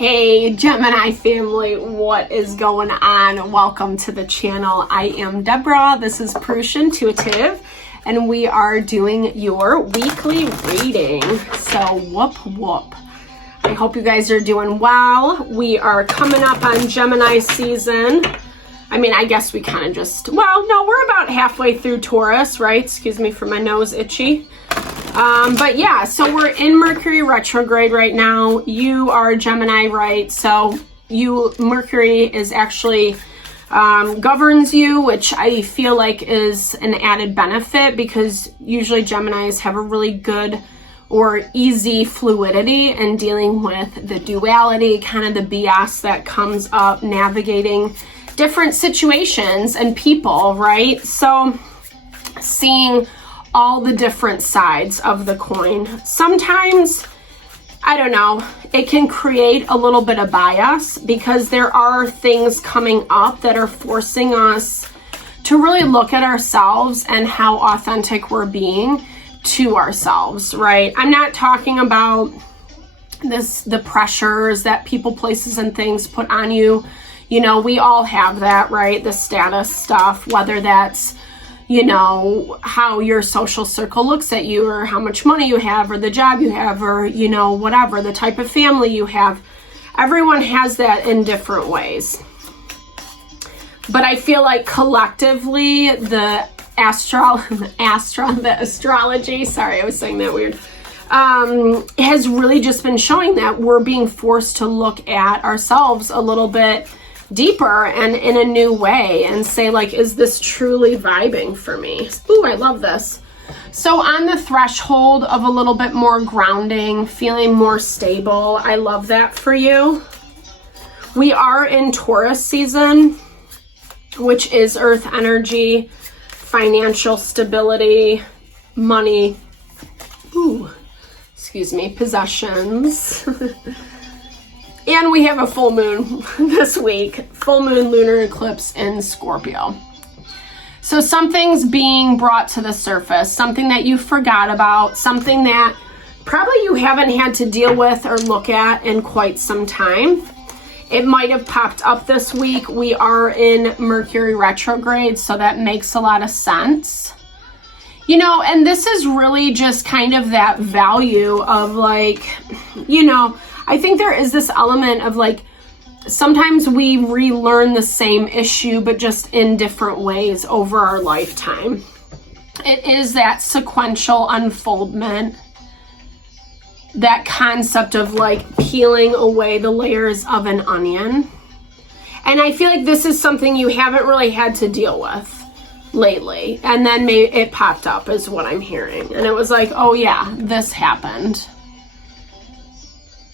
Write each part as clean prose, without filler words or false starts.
Hey Gemini family, what is going on? Welcome to the channel. I am Deborah. This is Purusha Intuitive, and we are doing your weekly reading. So whoop whoop. I hope you guys are doing well. We are coming up on Gemini season. I mean, I guess we kind of just, well, no, we're about halfway through Taurus, right? Excuse me for my nose itchy. But yeah, so we're in Mercury retrograde right now. You are Gemini, right? So Mercury is actually governs you, which I feel like is an added benefit because usually Geminis have a really good or easy fluidity in dealing with the duality, kind of the BS that comes up navigating different situations and people, right? So seeing all the different sides of the coin. Sometimes, I don't know, it can create a little bit of bias because there are things coming up that are forcing us to really look at ourselves and how authentic we're being to ourselves, right? I'm not talking about the pressures that people, places, and things put on you. You know, we all have that, right? The status stuff, whether that's, you know, how your social circle looks at you or how much money you have or the job you have or, you know, whatever, the type of family you have. Everyone has that in different ways. But I feel like collectively the astrology, sorry, I was saying that weird, has really just been showing that we're being forced to look at ourselves a little bit deeper and in a new way and say, like, is this truly vibing for me? Ooh, I love this. So on the threshold of a little bit more grounding, feeling more stable. I love that for you. We are in Taurus season, which is earth energy, financial stability, money, possessions. And we have a full moon this week, full moon lunar eclipse in Scorpio. So something's being brought to the surface, something that you forgot about, something that probably you haven't had to deal with or look at in quite some time. It might have popped up this week. We are in Mercury retrograde, so that makes a lot of sense. You know, and this is really just kind of that value of, like, you know, I think there is this element of, like, sometimes we relearn the same issue, but just in different ways over our lifetime. It is that sequential unfoldment, that concept of, like, peeling away the layers of an onion. And I feel like this is something you haven't really had to deal with lately. And then maybe it popped up is what I'm hearing. And it was like, oh yeah, this happened.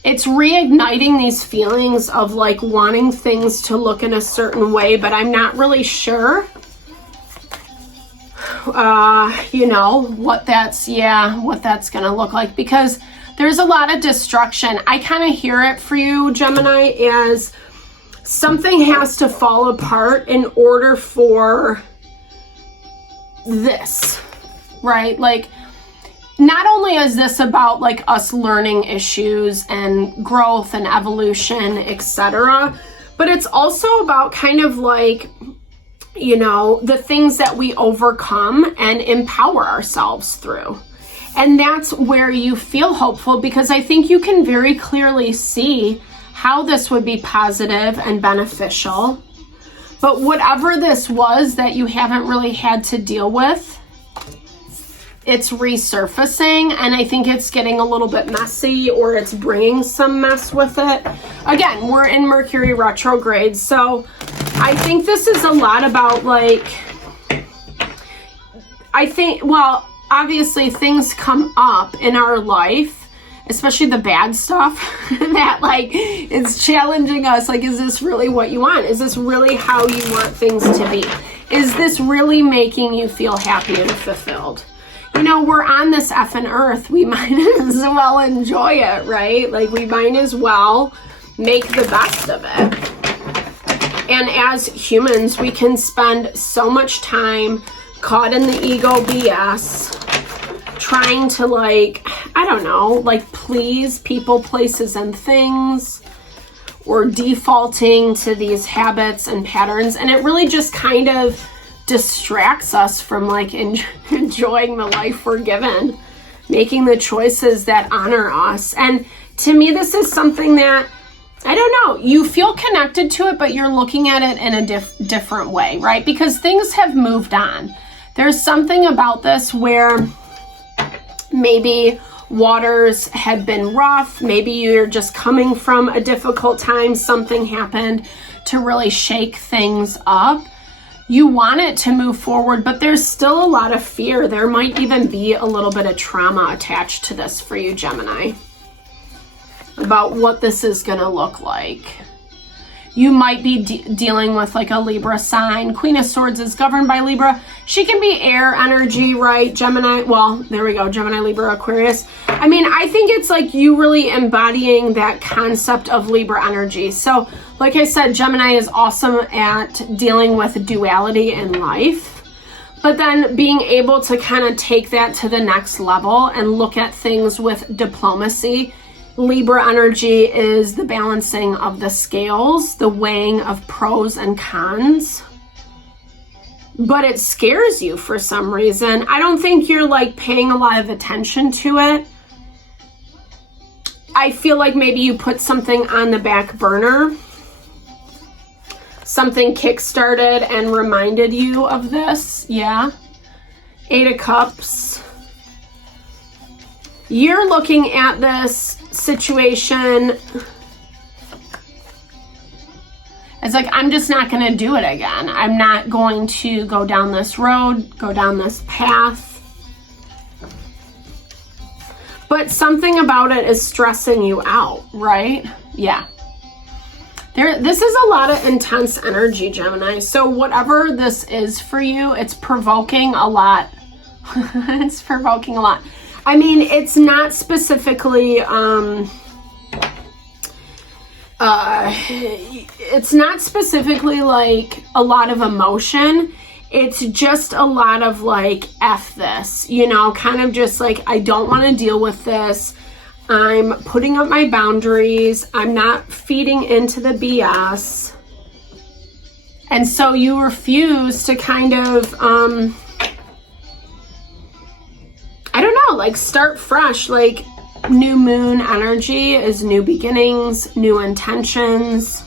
It's reigniting these feelings of, like, wanting things to look in a certain way, but I'm not really sure, you know, what that's gonna look like, because there's a lot of destruction. I kind of hear it for you, Gemini, as something has to fall apart in order for this, right? Like, not only is this about, like, us learning issues and growth and evolution, etc., but it's also about kind of, like, you know, the things that we overcome and empower ourselves through. And that's where you feel hopeful, because I think you can very clearly see how this would be positive and beneficial. But whatever this was that you haven't really had to deal with, it's resurfacing, and I think it's getting a little bit messy, or it's bringing some mess with it. Again, we're in Mercury retrograde, so I think this is a lot about, like, I think, well, obviously things come up in our life, especially the bad stuff that, like, is challenging us. Like, is this really what you want? Is this really how you want things to be? Is this really making you feel happy and fulfilled? You know, we're on this effing earth. We might as well enjoy it, right? Like, we might as well make the best of it. And as humans, we can spend so much time caught in the ego BS, trying to, like, I don't know, like, please people, places, and things. or defaulting to these habits and patterns, and it really just kind of distracts us from like enjoying the life we're given, making the choices that honor us. And to me, this is something that, I don't know, you feel connected to it, but you're looking at it in a different way, right? Because things have moved on. There's something about this where maybe waters had been rough. Maybe you're just coming from a difficult time. Something happened to really shake things up. You want it to move forward, but there's still a lot of fear. There might even be a little bit of trauma attached to this for you, Gemini, about what this is going to look like. You might be dealing with like a Libra sign. Queen of Swords is governed by Libra. She can be air energy, right? Gemini, well, there we go. Gemini, Libra, Aquarius. I mean, I think it's like you really embodying that concept of Libra energy. So like I said, Gemini is awesome at dealing with duality in life, but then being able to kind of take that to the next level and look at things with diplomacy. Libra energy is the balancing of the scales, the weighing of pros and cons. But it scares you for some reason. I don't think you're like paying a lot of attention to it. I feel like maybe you put something on the back burner. Something kick-started and reminded you of this. Yeah. 8 of Cups. You're looking at this situation as like, I'm just not going to do it again. I'm not going to go down this road, go down this path. But something about it is stressing you out, right? Yeah. This is a lot of intense energy, Gemini. So whatever this is for you, it's provoking a lot. It's provoking a lot. I mean, it's not specifically, it's not specifically like a lot of emotion. It's just a lot of like, F this, you know, kind of just like, I don't want to deal with this. I'm putting up my boundaries. I'm not feeding into the BS. And so you refuse to kind of, I don't know, like start fresh. Like new moon energy is new beginnings, new intentions.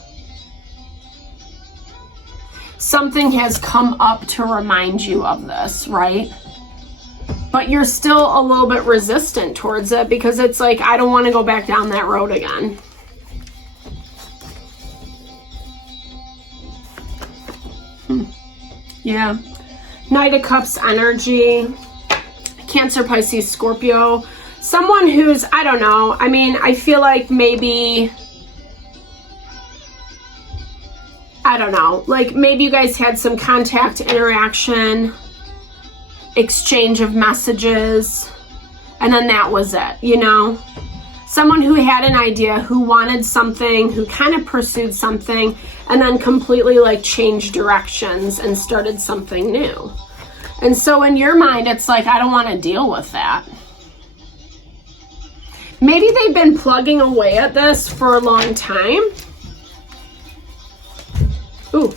Something has come up to remind you of this, right? But you're still a little bit resistant towards it because it's like, I don't want to go back down that road again. Yeah. Knight of Cups energy. Cancer, Pisces, Scorpio. Someone who's, I don't know. I mean, I feel like maybe, I don't know. Like maybe you guys had some contact, interaction, exchange of messages, and then that was it, you know? Someone who had an idea, who wanted something, who kind of pursued something, and then completely like changed directions and started something new. And so in your mind, it's like, I don't want to deal with that. Maybe they've been plugging away at this for a long time. Ooh.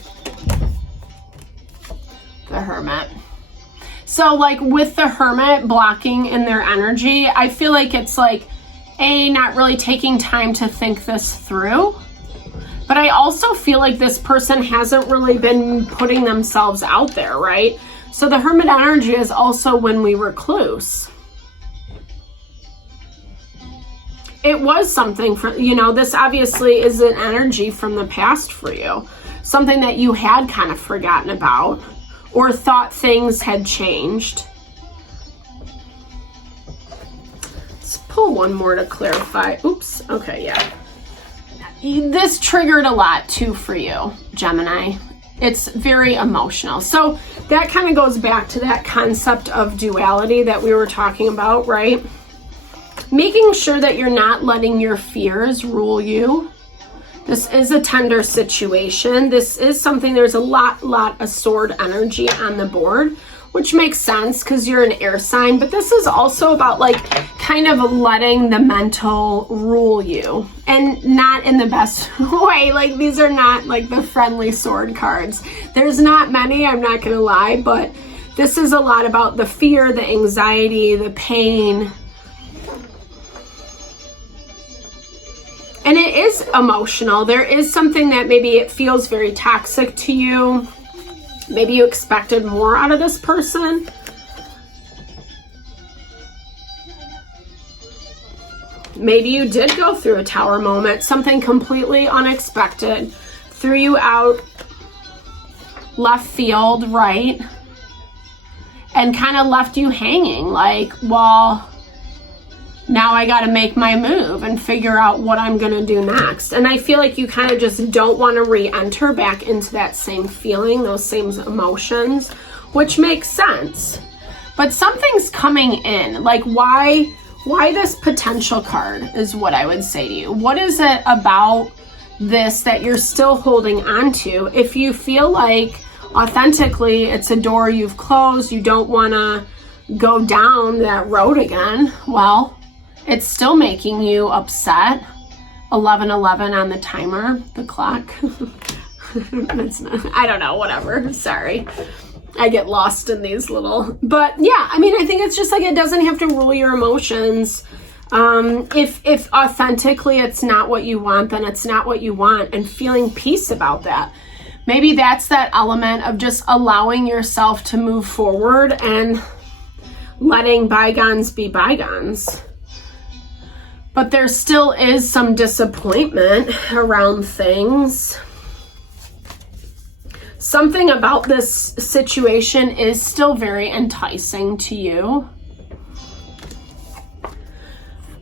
The Hermit. So like with the Hermit blocking in their energy, I feel like it's like, not really taking time to think this through. But I also feel like this person hasn't really been putting themselves out there, right? So the Hermit energy is also when we recluse. It was something for, you know, this obviously is an energy from the past for you. Something that you had kind of forgotten about or thought things had changed. Let's pull one more to clarify. Oops. Okay, yeah. This triggered a lot too for you, Gemini. It's very emotional. So that kind of goes back to that concept of duality that we were talking about, right? Making sure that you're not letting your fears rule you. This is a tender situation. This is something, there's a lot of sword energy on the board, which makes sense because you're an air sign. But this is also about like kind of letting the mental rule you, and not in the best way. Like, these are not like the friendly sword cards. There's not many, I'm not gonna lie, but this is a lot about the fear, the anxiety, the pain. And it is emotional. There is something that maybe it feels very toxic to you. Maybe you expected more out of this person. Maybe you did go through a tower moment. Something completely unexpected threw you out left field, right? And kind of left you hanging like, well, now I got to make my move and figure out what I'm going to do next. And I feel like you kind of just don't want to re-enter back into that same feeling, those same emotions, which makes sense. But something's coming in. Like, why this potential card is what I would say to you. What is it about this that you're still holding on to? If you feel like authentically it's a door you've closed, you don't want to go down that road again, well, it's still making you upset. 11:11 on the timer, the clock. It's not, I don't know, whatever. Sorry. I get lost in these little, but yeah, I mean, I think it's just like, it doesn't have to rule your emotions. If authentically it's not what you want, then it's not what you want, and feeling peace about that. Maybe that's that element of just allowing yourself to move forward and letting bygones be bygones. But there still is some disappointment around things. Something about this situation is still very enticing to you.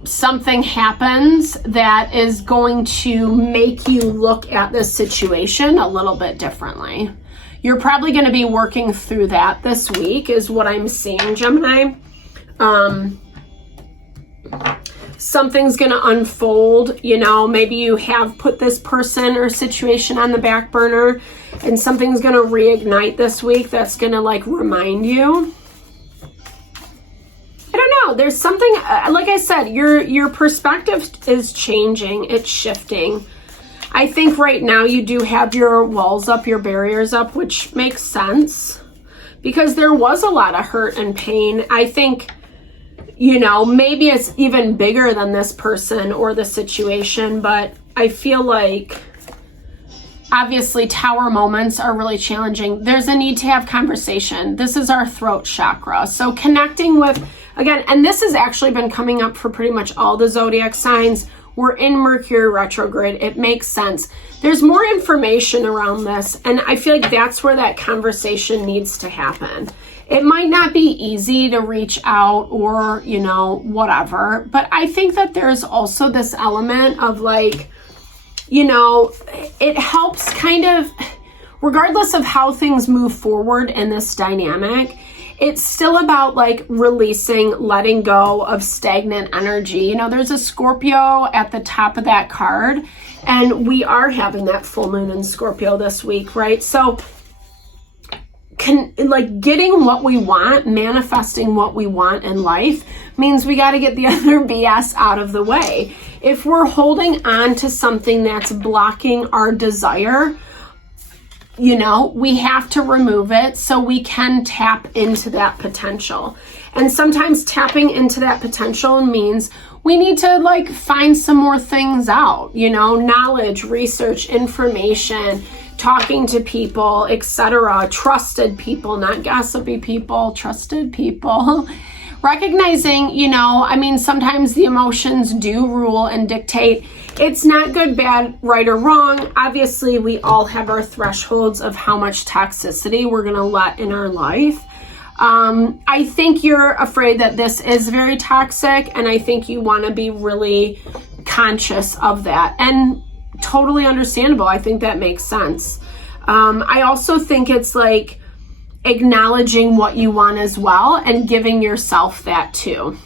Something happens that is going to make you look at this situation a little bit differently. You're probably going to be working through that this week, is what I'm seeing, Gemini. Something's going to unfold, you know, maybe you have put this person or situation on the back burner, and something's going to reignite this week that's going to like remind you. I don't know, there's something, like I said, your perspective is changing, it's shifting. I think right now you do have your walls up, your barriers up, which makes sense because there was a lot of hurt and pain. I think, you know, maybe it's even bigger than this person or the situation, but I feel like obviously tower moments are really challenging. There's a need to have conversation. This is our throat chakra. So connecting with, again, and this has actually been coming up for pretty much all the zodiac signs. We're in Mercury retrograde. It makes sense. There's more information around this, and I feel like that's where that conversation needs to happen. It might not be easy to reach out or, you know, whatever, but I think that there's also this element of like, you know, it helps kind of, regardless of how things move forward in this dynamic, it's still about like releasing, letting go of stagnant energy. You know, there's a Scorpio at the top of that card, and we are having that full moon in Scorpio this week, right? So like getting what we want, manifesting what we want in life means we got to get the other BS out of the way. If we're holding on to something that's blocking our desire, you know, we have to remove it so we can tap into that potential. And sometimes tapping into that potential means we need to like find some more things out, you know, knowledge, research, information, talking to people, etc. Trusted people, not gossipy people, trusted people. Recognizing, you know, I mean, sometimes the emotions do rule and dictate. It's not good, bad, right, or wrong. Obviously, we all have our thresholds of how much toxicity we're going to let in our life. I think you're afraid that this is very toxic, and I think you want to be really conscious of that. And totally understandable. I think that makes sense. I also think it's like acknowledging what you want as well and giving yourself that too.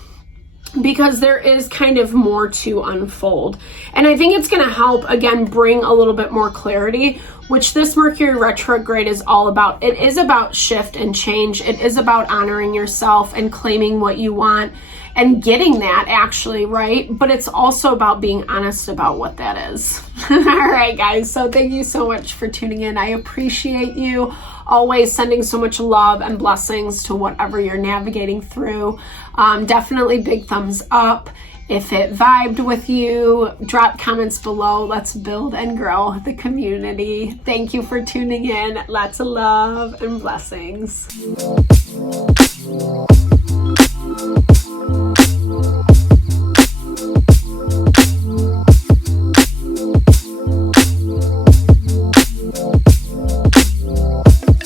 because there is kind of more to unfold. And I think it's going to help, again, bring a little bit more clarity, which this Mercury retrograde is all about. It is about shift and change. It is about honoring yourself and claiming what you want and getting that, actually, right? But it's also about being honest about what that is. All right, guys. So thank you so much for tuning in. I appreciate you. Always sending so much love and blessings to whatever you're navigating through. Definitely big thumbs up if it vibed with you. Drop comments below. Let's build and grow the community. Thank you for tuning in. Lots of love and blessings.